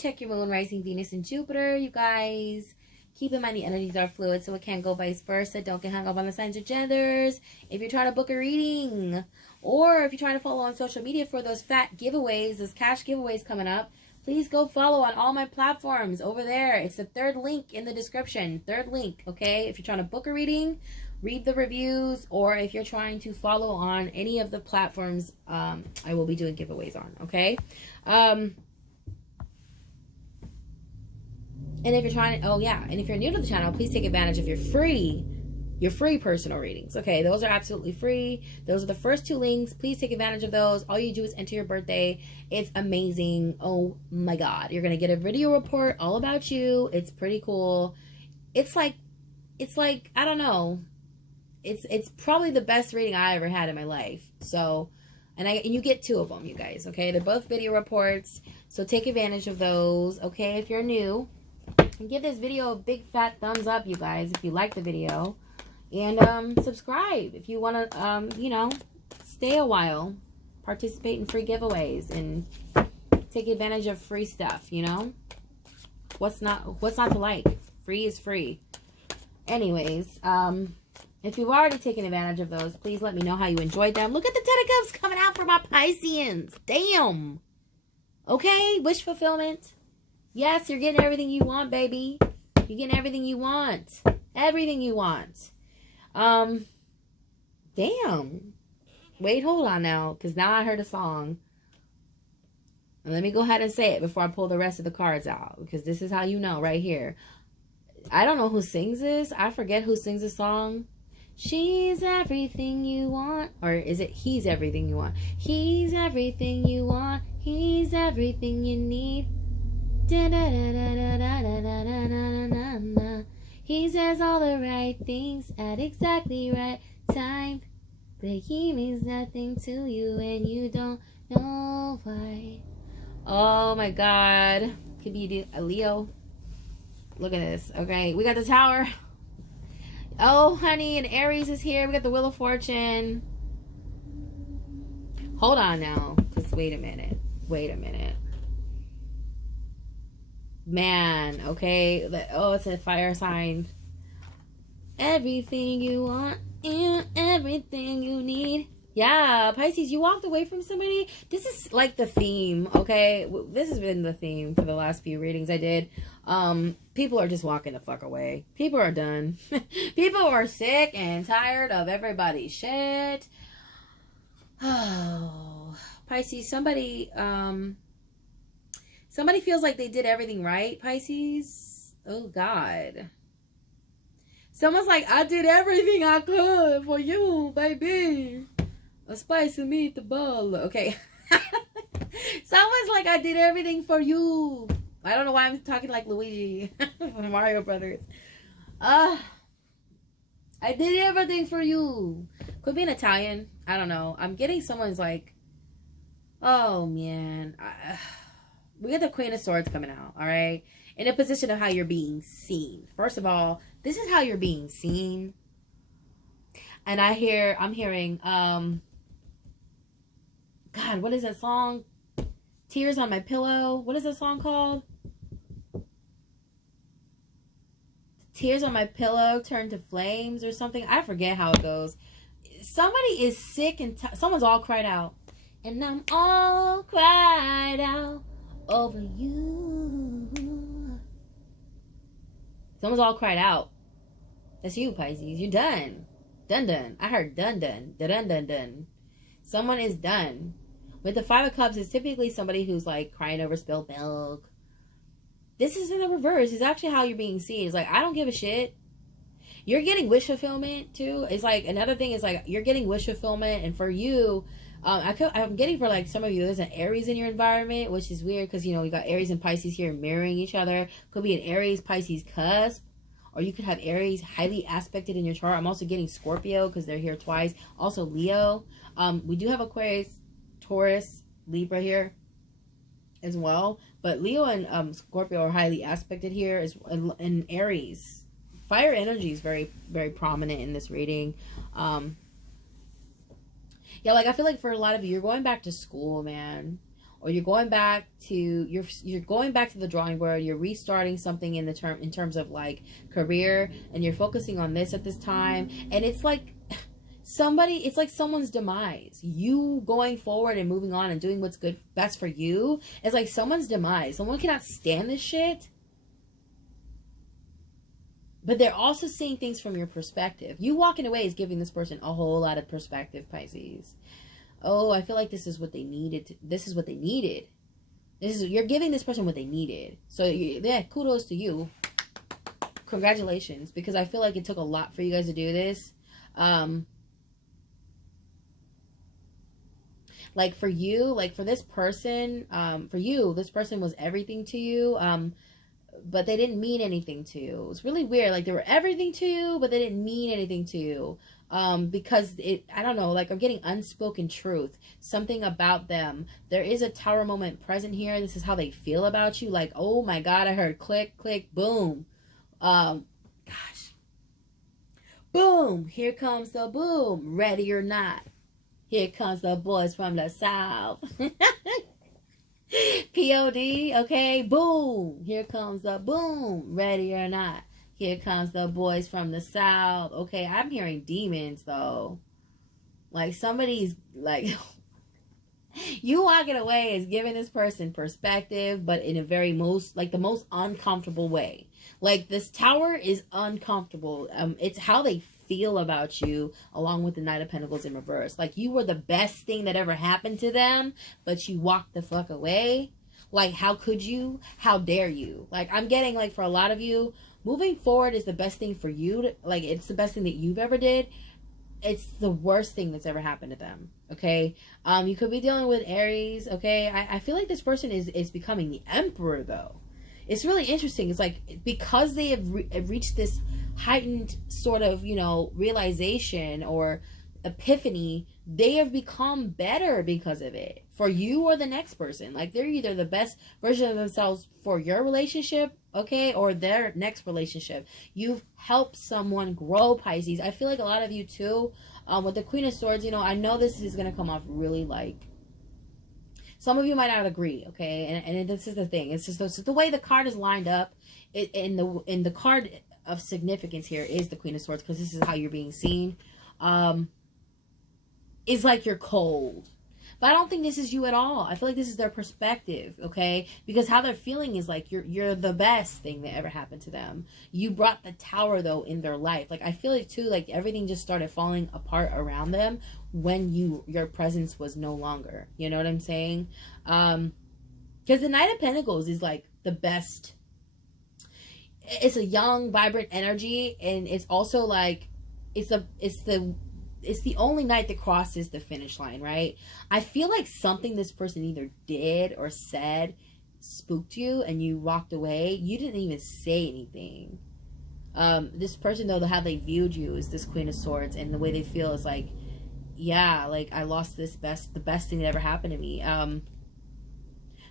Check your moon, rising, Venus, and Jupiter, you guys. Keep in mind the energies are fluid, so it can't go vice versa. Don't get hung up on the signs or genders. If you're trying to book a reading, or if you're trying to follow on social media for those fat giveaways, those cash giveaways coming up, please go follow on all my platforms over there. It's the third link in the description. Third link, okay? If you're trying to book a reading, read the reviews, or if you're trying to follow on any of the platforms I will be doing giveaways on, okay? And if you're trying to, and if you're new to the channel, please take advantage of your free personal readings. Okay, those are absolutely free. Those are the first 2 links. Please take advantage of those. All you do is enter your birthday. It's amazing. Oh my God. You're going to get a video report all about you. It's pretty cool. It's like, I don't know. It's probably the best reading I ever had in my life. So, and you get 2 of them, you guys. Okay, they're both video reports. So take advantage of those. Okay, if you're new. And give this video a big fat thumbs up, you guys, if you like the video. And subscribe if you want to, you know, stay a while. Participate in free giveaways and take advantage of free stuff, you know. What's not to like? Free is free. Anyways, if you've already taken advantage of those, please let me know how you enjoyed them. Look at the 10 of Cups coming out for my Pisceans. Damn. Okay, wish fulfillment. Yes, you're getting everything you want, baby. You're getting everything you want. Everything you want. Damn. Wait, hold on now. Because now I heard a song. And let me go ahead and say it before I pull the rest of the cards out. Because this is how you know right here. I don't know who sings this. I forget who sings the song. She's everything you want. Or is it he's everything you want? He's everything you want. He's everything you need. He says all the right things at exactly right time, but he means nothing to you and you don't know why. Oh my God. Could be a Leo. Look at this. Okay, we got the Tower. Oh honey, and Aries is here. We got the Wheel of Fortune. Hold on now, because wait a minute. Man, okay. Oh, it's a fire sign. Everything you want and everything you need. Yeah, Pisces, you walked away from somebody. This is like the theme, okay? This has been the theme for the last few readings I did. People are just walking the fuck away. People are done. People are sick and tired of everybody's shit. Oh, Pisces, somebody feels like they did everything right, Pisces. Oh, God. Someone's like, I did everything I could for you, baby. A spicy meatball. Okay. Someone's like, I did everything for you. I don't know why I'm talking like Luigi from Mario Brothers. I did everything for you. Could be an Italian. I don't know. I'm getting someone's like, oh, man. We got the Queen of Swords coming out, all right? In a position of how you're being seen. First of all, this is how you're being seen. And I'm hearing, God, what is that song? Tears on My Pillow. What is that song called? Tears on My Pillow turn to flames or something. I forget how it goes. Somebody is sick and someone's all cried out. And I'm all cried out over you. Someone's all cried out. That's you, Pisces. You're done. Done. I heard done. Done. Someone is done. With the Five of Cups, it's typically somebody who's like crying over spilled milk. This is in the reverse. It's actually how you're being seen. It's like, I don't give a shit. You're getting wish fulfillment too. It's like, another thing is like, you're getting wish fulfillment. And for you, I'm getting for like some of you, there's an Aries in your environment, which is weird because, you know, you got Aries and Pisces here mirroring each other. Could be an Aries Pisces cusp, or you could have Aries highly aspected in your chart. I'm also getting Scorpio because they're here twice. Also Leo. We do have Aquarius, Taurus, Libra here as well, but Leo and Scorpio are highly aspected here, as in Aries. Fire energy is very, very prominent in this reading. Yeah, like I feel like for a lot of you, you're going back to school, man, or you're going back to you're going back to the drawing board. You're restarting something in terms of like career, and you're focusing on this at this time. And it's like it's like someone's demise. You going forward and moving on and doing what's best for you is like someone's demise. Someone cannot stand this shit. But they're also seeing things from your perspective. You walking away is giving this person a whole lot of perspective, Pisces. Oh, I feel like this is what they needed. This is what they needed. You're giving this person what they needed. So yeah, kudos to you. Congratulations, because I feel like it took a lot for you guys to do this. Like for you, like for this person, this person was everything to you. But they didn't mean anything to you. It was really weird. Like they were everything to you, but they didn't mean anything to you. Because I don't know, like I'm getting unspoken truth. Something about them. There is a tower moment present here. This is how they feel about you. Like, oh my God, I heard click, click, boom. Gosh. Boom. Here comes the boom. Ready or not. Here comes the boys from the South. P.O.D. Okay, boom. Here comes the boom. Ready or not. Here comes the boys from the South. Okay, I'm hearing demons though. Like somebody's like you walking away is giving this person perspective, but in a very the most uncomfortable way. Like this tower is uncomfortable. It's how they feel about you, along with the Knight of Pentacles in reverse. Like you were the best thing that ever happened to them, but you walked the fuck away. Like how could you? How dare you? Like I'm getting like for a lot of you, moving forward is the best thing for you. Like it's the best thing that you've ever did. It's the worst thing that's ever happened to them. Okay. You could be dealing with Aries. Okay. I feel like this person is becoming the Emperor though. It's really interesting. It's like because they have reached this heightened sort of, you know, realization or epiphany, they have become better because of it. For you or the next person. Like they're either the best version of themselves for your relationship, okay, or their next relationship. You've helped someone grow, Pisces. I feel like a lot of you too, with the Queen of Swords, you know, I know this is going to come off really like, some of you might not agree, okay, and this is the thing. It's just the way the card is lined up. In the card of significance here is the Queen of Swords, because this is how you're being seen. It's like you're cold. But I don't think this is you at all. I feel like this is their perspective, okay? Because how they're feeling is like you're the best thing that ever happened to them. You brought the tower, though, in their life. Like, I feel like, too, like, everything just started falling apart around them when your presence was no longer. You know what I'm saying? Because the Knight of Pentacles is, like, the best. It's a young, vibrant energy, and it's also, like, it's the only knight that crosses the finish line, right? I feel like something this person either did or said spooked you and you walked away. You didn't even say anything. This person, though, how they viewed you is this Queen of Swords, and the way they feel is like, yeah, like I lost the best thing that ever happened to me.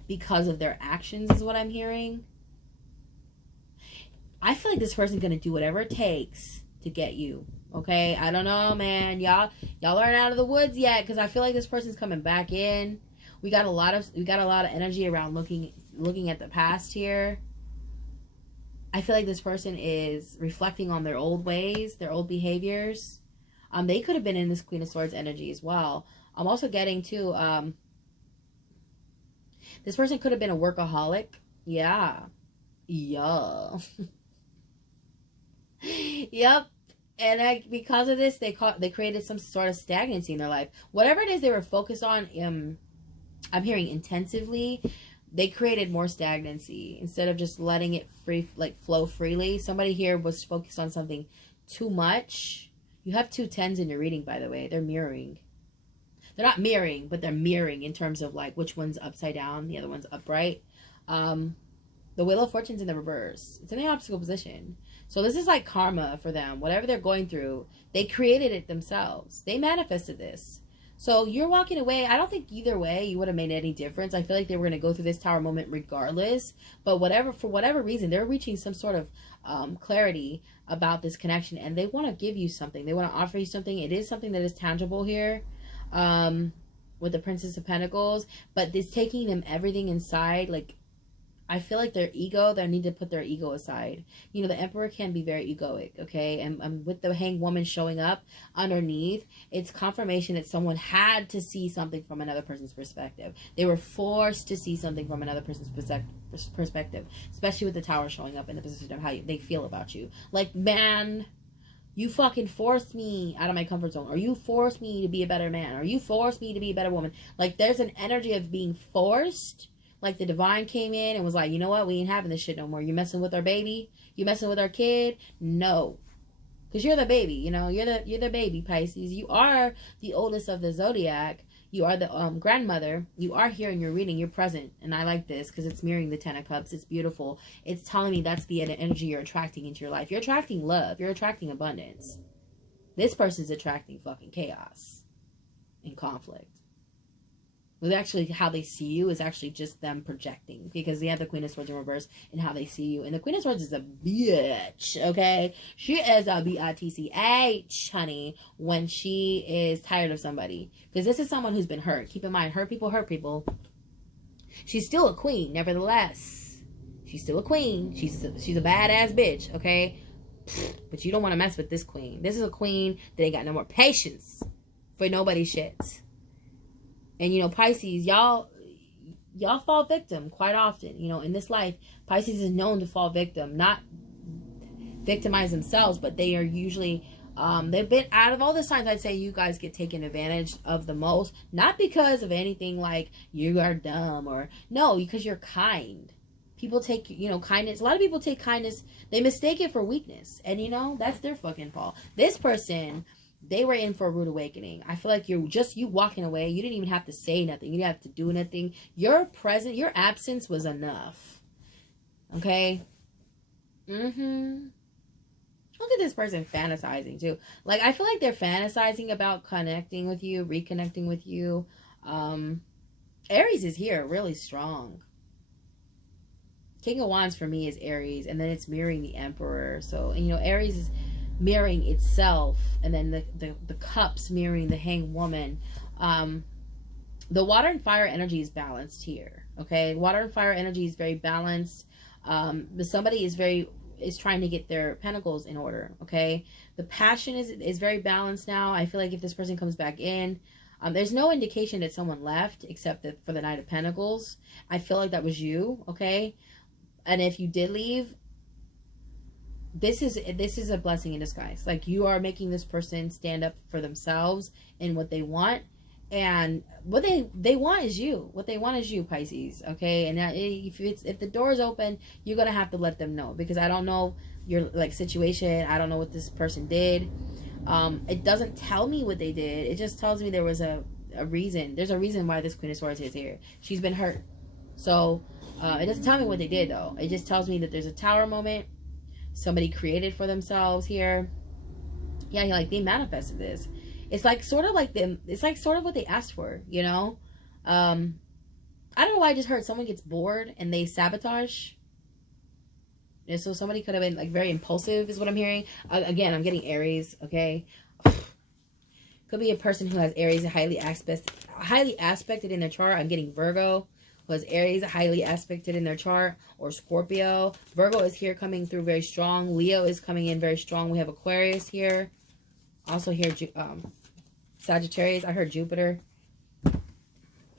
Because of their actions is what I'm hearing. I feel like this person's going to do whatever it takes to get you. Okay, I don't know, man. Y'all aren't out of the woods yet, because I feel like this person's coming back in. We got a lot of energy around looking at the past here. I feel like this person is reflecting on their old ways, their old behaviors. They could have been in this Queen of Swords energy as well. I'm also getting to this person could have been a workaholic. Yeah. Yep. And because of this, they created some sort of stagnancy in their life. Whatever it is they were focused on, I'm hearing intensively, they created more stagnancy instead of just letting it flow freely. Somebody here was focused on something too much. You have 2 10s in your reading, by the way. They're mirroring. they're not mirroring, but they're mirroring in terms of like which one's upside down, the other one's upright. The Wheel of Fortune's in the reverse. It's in the obstacle position. So this is like karma for them. Whatever they're going through, they created it themselves. They manifested this. So you're walking away. I don't think either way you would have made any difference. I feel like they were going to go through this Tower moment regardless. But for whatever reason, they're reaching some sort of clarity about this connection. And they want to give you something. They want to offer you something. It is something that is tangible here. With the Princess of Pentacles. But it's taking them everything inside. Like, I feel like their ego, they need to put their ego aside. You know, the Emperor can be very egoic, okay? And with the Hanged Woman showing up underneath, it's confirmation that someone had to see something from another person's perspective. They were forced to see something from another person's perspective, especially with the Tower showing up in the position of how they feel about you. Like, man, you fucking forced me out of my comfort zone, or you forced me to be a better man, or you forced me to be a better woman. Like, there's an energy of being forced. Like the divine came in and was like, you know what? We ain't having this shit no more. You messing with our baby? You messing with our kid? No. Because you're the baby, you know? You're the baby, Pisces. You are the oldest of the zodiac. You are the grandmother. You are here in your reading. You're present. And I like this because it's mirroring the Ten of Cups. It's beautiful. It's telling me that's the energy you're attracting into your life. You're attracting love. You're attracting abundance. This person's attracting fucking chaos and conflict. With actually how they see you is actually just them projecting, because they have the Queen of Swords in reverse and how they see you. And the Queen of Swords is a bitch, okay? She is a bitch, honey, when she is tired of somebody. Because this is someone who's been hurt. Keep in mind, hurt people hurt people. She's still a queen, nevertheless. She's still a queen. She's a badass bitch, okay? But you don't want to mess with this queen. This is a queen that ain't got no more patience for nobody's shit. And, you know, Pisces, y'all fall victim quite often. You know, in this life, Pisces is known to fall victim. Not victimize themselves, but they are usually, they've been, out of all the signs, I'd say you guys get taken advantage of the most. Not because of anything like you are dumb or, no, because you're kind. People take, you know, kindness. A lot of people take kindness, they mistake it for weakness. And, you know, that's their fucking fault. This person, they were in for a rude awakening. I feel like you walking away. You didn't even have to say nothing. You didn't have to do anything. Your presence, your absence was enough. Okay? Look at this person fantasizing too. Like, I feel like they're fantasizing about connecting with you, reconnecting with you. Aries is here really strong. King of Wands for me is Aries, and then it's mirroring the Emperor. So, and, you know, Aries is mirroring itself, and then the cups mirroring the Hanged Woman. The water and fire energy is balanced here, okay? Water and fire energy is very balanced. But somebody is trying to get their pentacles in order, okay? The passion is very balanced now. I feel like if this person comes back in, there's no indication that someone left except that for the Knight of Pentacles. I feel like that was you, okay? And if you did leave, this is a blessing in disguise. Like, you are making this person stand up for themselves and what they want, and what they want is you. What they want is you, Pisces. Okay, and if the door is open, you're gonna have to let them know, because I don't know your like situation. I don't know what this person did. It doesn't tell me what they did. It just tells me there was a reason. There's a reason why this Queen of Swords is here. She's been hurt. So it doesn't tell me what they did though. It just tells me that there's a Tower moment. Somebody created for themselves here. Yeah, like they manifested this. It's like sort of like them. It's like sort of what they asked for, you know. I don't know why I just heard someone gets bored and they sabotage. And so somebody could have been like very impulsive, is what I'm hearing. Again, I'm getting Aries. Okay, could be a person who has Aries highly aspected in their chart. I'm getting Virgo. Was Aries highly aspected in their chart, or Scorpio. Virgo is here coming through very strong. Leo is coming in very strong. We have Aquarius here. Also here, Sagittarius. I heard Jupiter.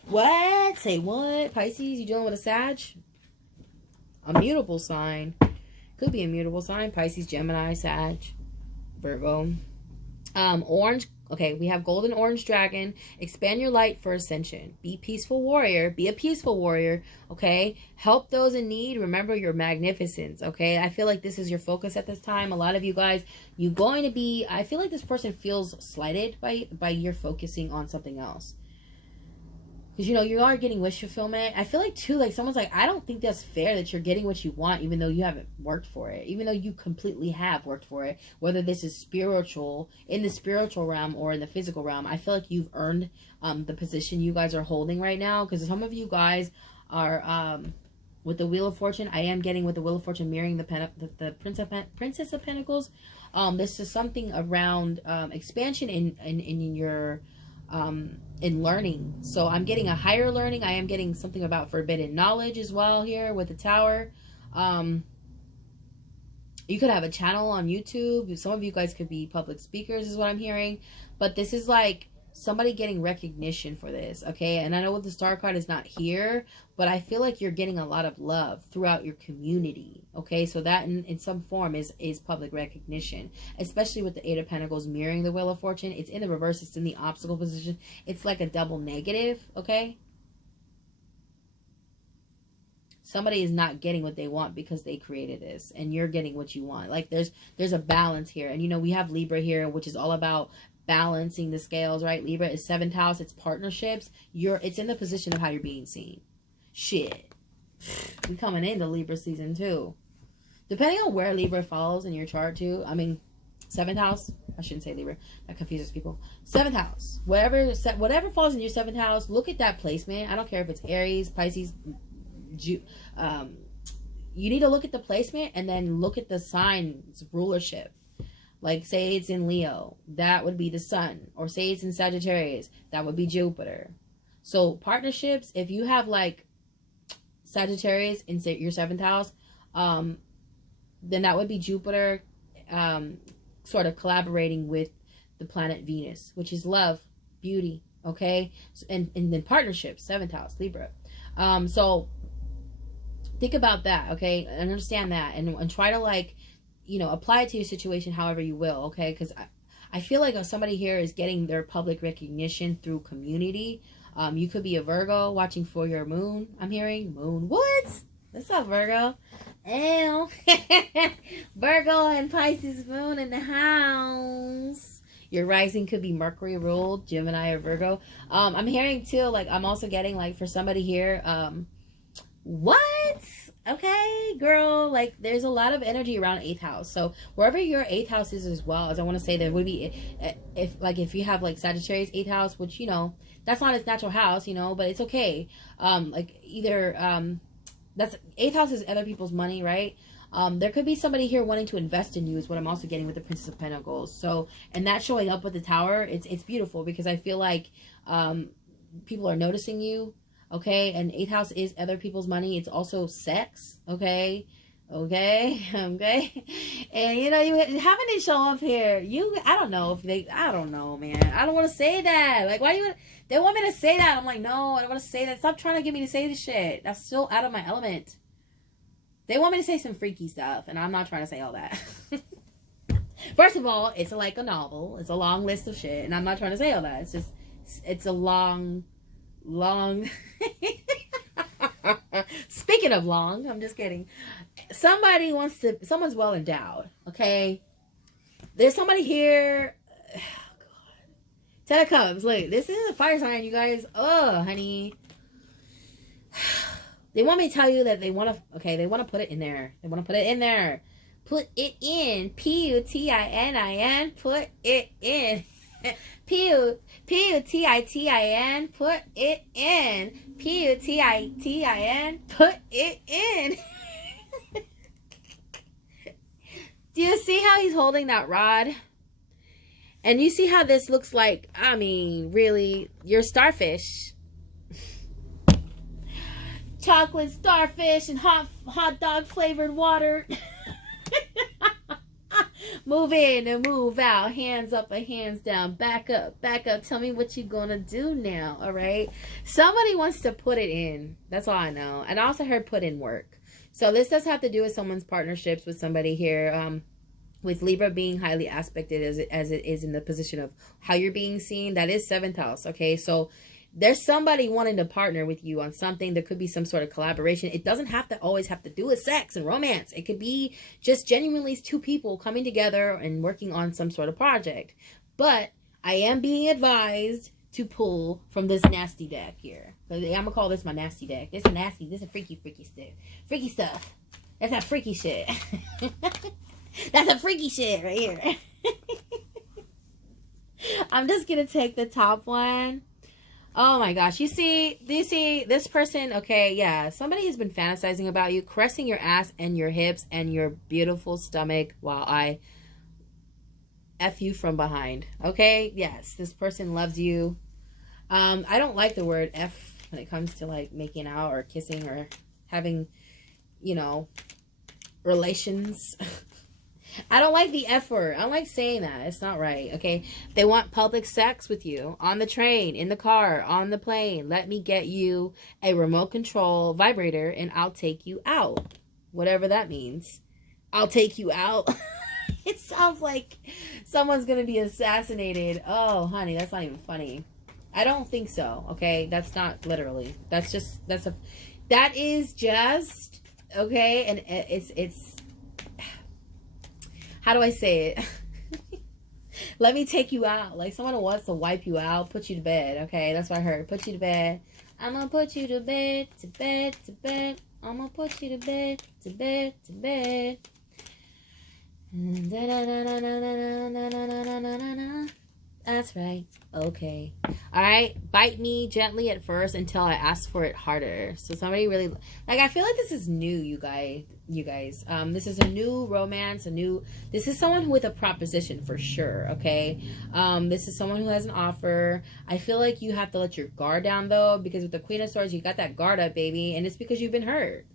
What? Say what? Pisces, you dealing with a Sag? A mutable sign. Could be a mutable sign. Pisces, Gemini, Sag, Virgo. Orange. Okay, we have Golden Orange Dragon. Expand your light for ascension. Be peaceful warrior. Be a peaceful warrior, okay? Help those in need. Remember your magnificence, okay? I feel like this is your focus at this time. A lot of you guys, you're going to be... I feel like this person feels slighted by your focusing on something else. Because, you know, you are getting wish fulfillment. I feel like, too, like, someone's like, I don't think that's fair that you're getting what you want, even though you haven't worked for it. Even though you completely have worked for it. Whether this is spiritual, in the spiritual realm or in the physical realm. I feel like you've earned the position you guys are holding right now. Because some of you guys are, with the Wheel of Fortune, I am getting with the Wheel of Fortune mirroring the Princess of Pentacles. This is something around expansion in your... in learning. So I'm getting a higher learning. I am getting something about forbidden knowledge as well here with the Tower. You could have a channel on YouTube. Some of you guys could be public speakers is what I'm hearing. But this is like somebody getting recognition for this, okay? And I know the Star card is not here, but I feel like you're getting a lot of love throughout your community, okay? So that in some form is public recognition, especially with the Eight of Pentacles mirroring the Wheel of Fortune. It's in the reverse. It's in the obstacle position. It's like a double negative, okay? Somebody is not getting what they want because they created this, and you're getting what you want. Like there's a balance here. And, you know, we have Libra here, which is all about balancing the scales, right? Libra is 7th house. It's partnerships. It's in the position of how you're being seen. Shit. We coming into Libra season 2. Depending on where Libra falls in your chart too. I mean, 7th house. I shouldn't say Libra. That confuses people. 7th house. Whatever falls in your 7th house, look at that placement. I don't care if it's Aries, Pisces, you need to look at the placement and then look at the sign's rulership. Like, say it's in Leo, that would be the Sun. Or say it's in Sagittarius, that would be Jupiter. So partnerships, if you have like Sagittarius in your 7th house, then that would be Jupiter sort of collaborating with the planet Venus, which is love, beauty, okay? And then partnerships, 7th house, Libra. So think about that, okay? And understand that, and try to, like, you know, apply it to your situation however you will, okay? Because I feel like if somebody here is getting their public recognition through community. You could be a Virgo watching for your moon. I'm hearing moon. What? What's up, Virgo? Ew. Virgo and Pisces moon in the house. Your rising could be Mercury ruled, Gemini or Virgo. I'm hearing too, like, I'm also getting, like, for somebody here, what? Okay, girl, like, there's a lot of energy around 8th house. So wherever your 8th house is as well, as I want to say, there would be, if you have, like, Sagittarius 8th house, which, you know, that's not its natural house, you know, but it's okay. Like, either, that's, 8th house is other people's money, right? There could be somebody here wanting to invest in you is what I'm also getting with the Princess of Pentacles. So, and that showing up with the Tower, it's beautiful because I feel like, people are noticing you. Okay, and 8th house is other people's money. It's also sex. Okay, and you know, you having it show up here. I don't know, man. I don't want to say that. Like, why do you? They want me to say that. I'm like, no, I don't want to say that. Stop trying to get me to say this shit. That's still out of my element. They want me to say some freaky stuff, and I'm not trying to say all that. First of all, it's like a novel. It's a long list of shit, and I'm not trying to say all that. It's just, it's a long. Speaking of long, I'm just kidding. Someone's well endowed, okay? There's somebody here. Oh, God. 10 of Cups. Look, this is a fire sign, you guys. Oh, honey. They want me to tell you that they want to, okay, they want to put it in there. They want to put it in there. Put it in. P-U-T-I-N-I-N. Put it in. P-U-T-I-T-I-N, put it in. P-U-T-I-T-I-N, put it in. Do you see how he's holding that rod? And you see how this looks like, I mean, really, you're starfish. Chocolate starfish and hot dog flavored water. Move in and move out. Hands up and hands down. Back up. Back up. Tell me what you're going to do now. All right. Somebody wants to put it in. That's all I know. And I also heard put in work. So this does have to do with someone's partnerships with somebody here. With Libra being highly aspected as it is in the position of how you're being seen. That is 7th house. Okay. So there's somebody wanting to partner with you on something. There could be some sort of collaboration. It doesn't have to always have to do with sex and romance. It could be just genuinely 2 people coming together and working on some sort of project. But I am being advised to pull from this nasty deck here. I'm gonna call this my nasty deck. This is nasty. This is freaky stuff. Freaky stuff. That's not freaky shit. That's a freaky shit right here. I'm just gonna take the top one. Oh my gosh. You see this person? Okay, yeah. Somebody has been fantasizing about you, caressing your ass and your hips and your beautiful stomach while I F you from behind. Okay, yes. This person loves you. I don't like the word F when it comes to like making out or kissing or having, you know, relations. I don't like the F word. I don't like saying that. It's not right. Okay. They want public sex with you on the train, in the car, on the plane. Let me get you a remote control vibrator and I'll take you out. Whatever that means. I'll take you out. It sounds like someone's going to be assassinated. Oh, honey, that's not even funny. I don't think so. Okay. That's not literally. That is just, okay. And it's, how do I say it? Let me take you out. Like someone who wants to wipe you out, put you to bed. Okay, that's what I heard. Put you to bed. I'm gonna put you to bed, to bed, to bed. I'm gonna put you to bed, to bed, to bed. That's right. Okay. All right. Bite me gently at first until I ask for it harder. So somebody really, like, I feel like this is new, you guys. This is a new romance, this is someone with a proposition for sure. Okay. This is someone who has an offer. I feel like you have to let your guard down though, because with the Queen of Swords, you got that guard up, baby. And it's because you've been hurt.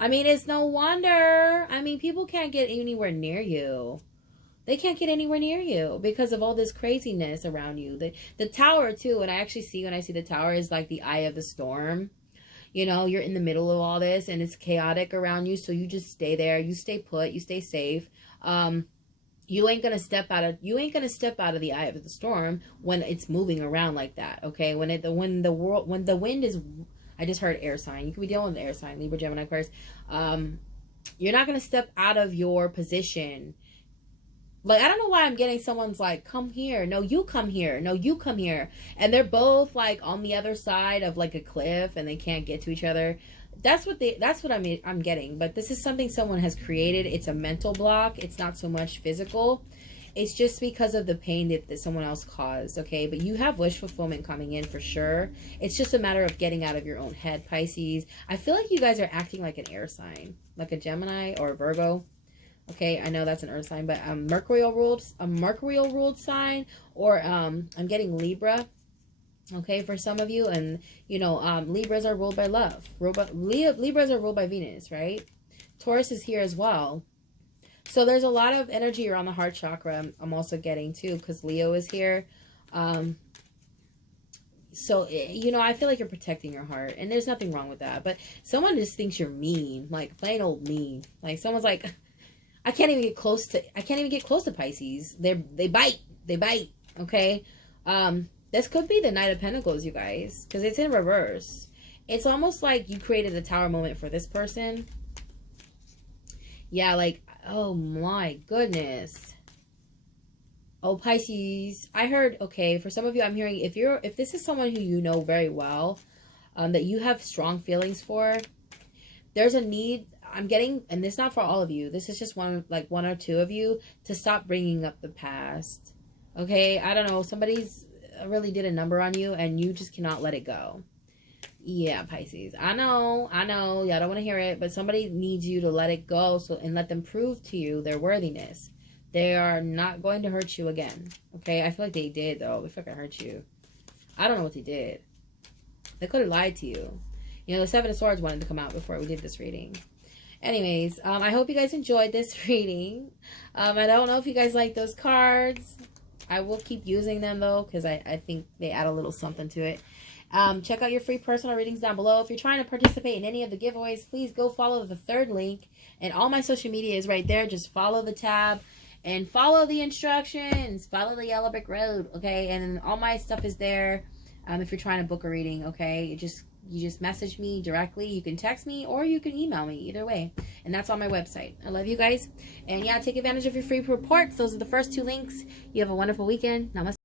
I mean, it's no wonder. I mean, people can't get anywhere near you. They can't get anywhere near you because of all this craziness around you. The tower too, and I actually see, when I see the tower, is like the eye of the storm. You know, you're in the middle of all this and it's chaotic around you. So you just stay there. You stay put. You stay safe. You ain't gonna step out of the eye of the storm when it's moving around like that. Okay, when the wind is, I just heard air sign. You could be dealing with an air sign, Libra, Gemini, Aquarius. You're not gonna step out of your position. Like, I don't know why I'm getting someone's like, come here. No, you come here. No, you come here. And they're both like on the other side of like a cliff and they can't get to each other. That's what I'm getting. But this is something someone has created. It's a mental block. It's not so much physical. It's just because of the pain that someone else caused. Okay. But you have wish fulfillment coming in for sure. It's just a matter of getting out of your own head, Pisces. I feel like you guys are acting like an air sign, like a Gemini or a Virgo. Okay, I know that's an earth sign, but a Mercurial ruled sign, or I'm getting Libra. Okay, for some of you, and you know, Libras are ruled by love. Libras are ruled by Venus, right? Taurus is here as well. So there's a lot of energy around the heart chakra. I'm also getting too, because Leo is here. So, you know, I feel like you're protecting your heart, and there's nothing wrong with that. But someone just thinks you're mean, like plain old mean. Like someone's like, I can't even get close to Pisces. They bite. Okay. This could be the Knight of Pentacles, you guys, because it's in reverse. It's almost like you created a tower moment for this person. Yeah, like, oh my goodness. Oh, Pisces. I heard, okay, for some of you, I'm hearing, if this is someone who you know very well, that you have strong feelings for, there's a need, I'm getting, and this is not for all of you, this is just one or two of you, to stop bringing up the past. Okay, I don't know, somebody's really did a number on you and you just cannot let it go. Yeah, Pisces, I know, y'all don't want to hear it, but somebody needs you to let it go, and let them prove to you their worthiness. They are not going to hurt you again. Okay, I feel like they did though. They fucking hurt you. I don't know what they did. They could have lied to you. You know, the Seven of Swords wanted to come out before we did this reading. Anyways, I hope you guys enjoyed this reading. I don't know if you guys like those cards. I will keep using them though, because I think they add a little something to it. Check out your free personal readings down below. If you're trying to participate in any of the giveaways, please go follow the third link. And all my social media is right there. Just follow the tab and follow the instructions. Follow the yellow brick road, okay? And all my stuff is there. If you're trying to book a reading, okay? You just message me directly. You can text me or you can email me. Either way. And that's on my website. I love you guys. And yeah, take advantage of your free reports. Those are the first two links. You have a wonderful weekend. Namaste.